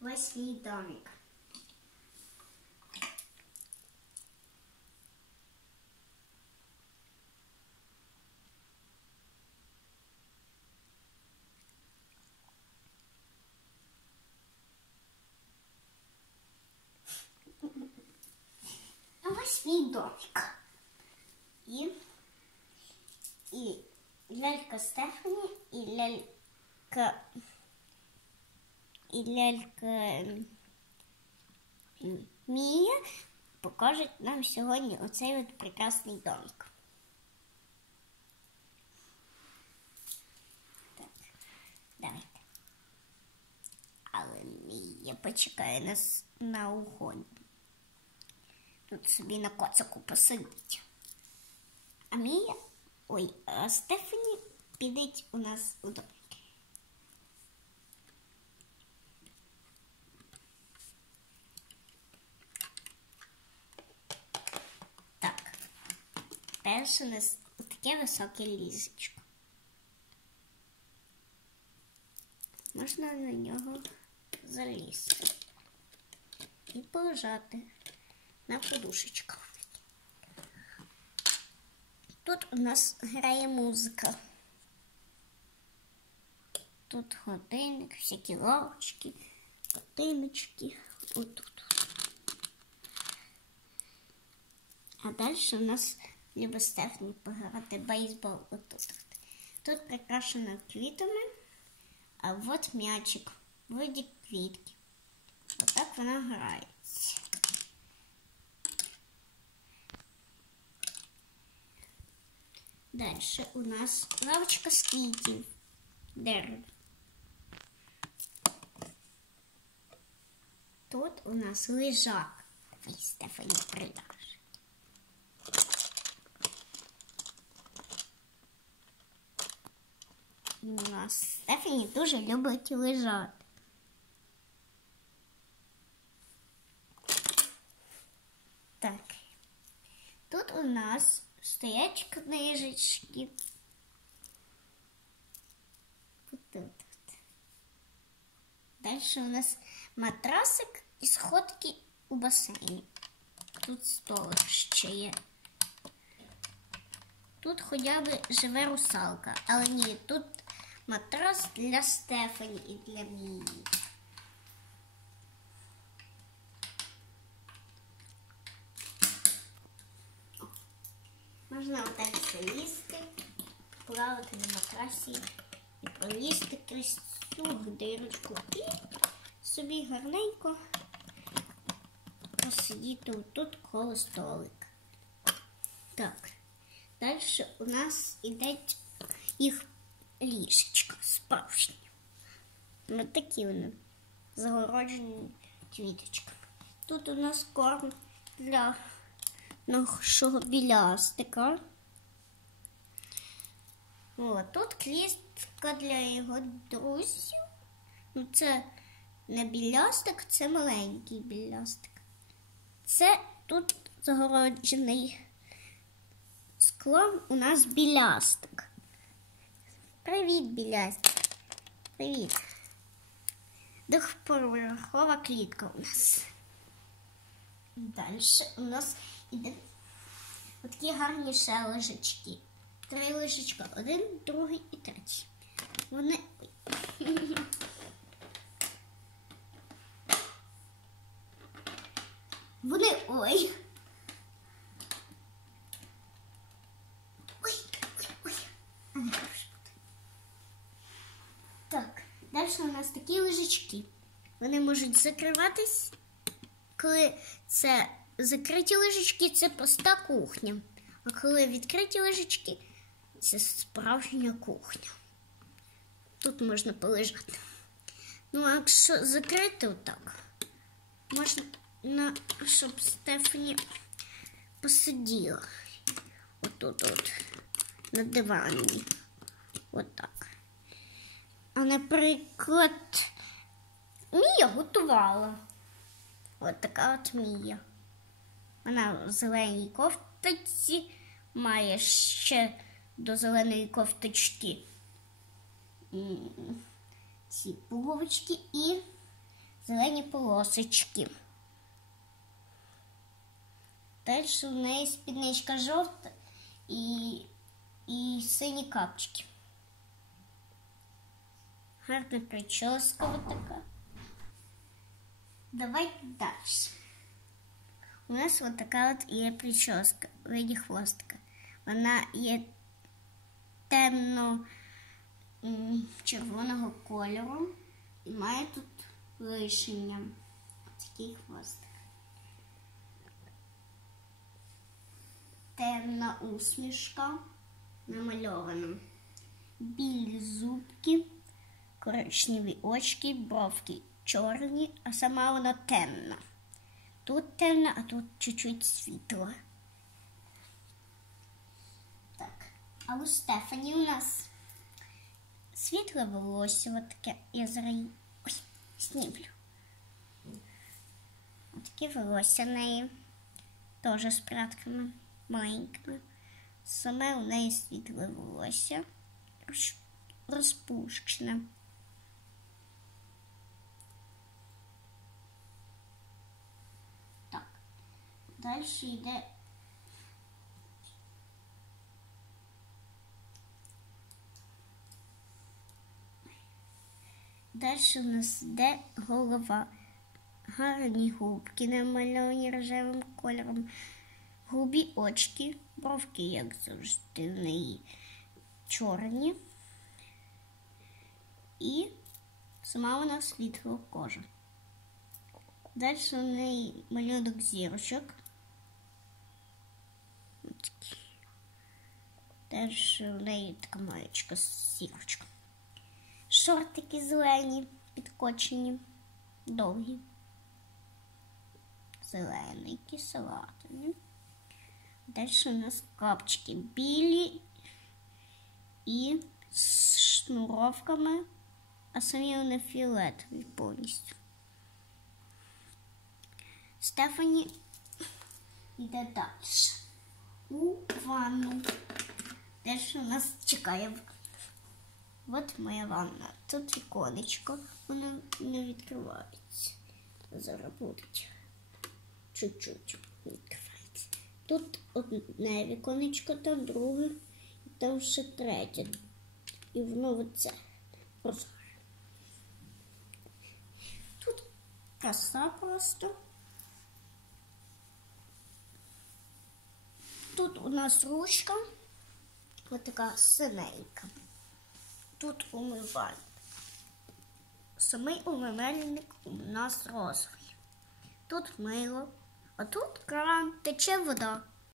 весь мій домик. Ось мій домик. І, і лялька Стефані, і лялька, і лялька Мія покажуть нам сьогодні оцей от прекрасний домик. Так, давайте. Але Мія почекає нас на угоні. Тут собі на коцику посидить. А Мія, ой, а Стефані підеть у нас у домик. Так. Перше у нас таке високе ліжечко. Можна на нього залізти і полежати на подушечках. Тут у нас грає музика. Тут годинник, всякі лавочки, годиночки. Отут. А далі у нас любить Стефані пограти бейсбол отут. Тут прикрашено квітами, а от м'ячик виді квітки. Отак вона грається. Дальше у нас лавочка з квітів. Дерево. Тут у нас лежак. Ой, Стефані придаш. Стефані дуже любить лежати. Так. Тут у нас стоять книжечки. Вот тут. Дальше у нас матрасик і сходки у басейні. Тут столик ще є. Тут хоча б живе русалка, але ні, тут матрас для Стефані і для Мії. Можна отак залізти, плавати на матрасі і пролізти крізь цю дирочку і собі гарненько посидіти тут коло столика. Так, далі у нас іде їх ліжечко справжні. Ось такі вони загороджені квіточками. Тут у нас корм для нашого білястика. О, тут клістка для його друзів. Ну, це не білястик, це маленький білястик. Це тут загороджений склом у нас білястик. Привіт, білястик. Привіт. Двохповерхова клітка у нас. Далі у нас іде такі гарні ще лежачки. Три лежачка. Один, другий і третій. Вони. Вони. Ой, ой, ой. А не хорошо буде. Так, далі у нас такі лежачки. Вони можуть закриватись, коли це закриті лежачки, це проста кухня. А коли відкриті лежачки, це справжня кухня. Тут можна полежати. Ну, а якщо закрити отак, можна, щоб Стефані посиділа. Отут от, на дивані. Отак. А, наприклад, Мія готувала. От така от Мія. Вона в зеленій кофточці має ще до зеленої кофточки ці пуговички і зелені полосочки. Далі в неї спідничка жовта і, і сині капчики. Гарна прическа вот така. Давайте далі. У нас вот така от є прическа в виді хвостика. Вона є темно червоного кольору і має тут лишення. Такий хвостик. Темна усмішка намальована. Білі зубки, коричневі очки, бровки чорні, а сама вона темна. Тут темно, а тут чуть-чуть світло. Так, а у Стефані у нас світле волосся, от таке. Я зараз. Ось таке волосся в неї. Теж з прядками маленькими. Саме у неї світле волосся. роз- Розпущене. Далі йде Далі у нас йде голова. Гарні губки намальовані рожевим кольором. Грубі очки, бровки, як завжди, в неї чорні. І сама вона світла кожа. Далі у неї малюнок зірочок. Далі у неї така маєчка зірочка. Шортики зелені, підкочені, довгі. Зелені, кислотні. Далі у нас капчики білі і з шнуровками, а самі вони фіолетові повністю. Стефані йде далі. У ванну. Далі у нас чекає. От моя ванна. Тут віконечко, воно не відкривається. Зараз буде чуть-чуть відкривається. Тут одне віконечко, там друге, і там ще третє. І воно оце прозоре. Тут краса просто. Тут у нас ручка, ось така синенька. Тут умивальник. Самий умивальник у нас розовий. Тут мило, а тут кран тече вода.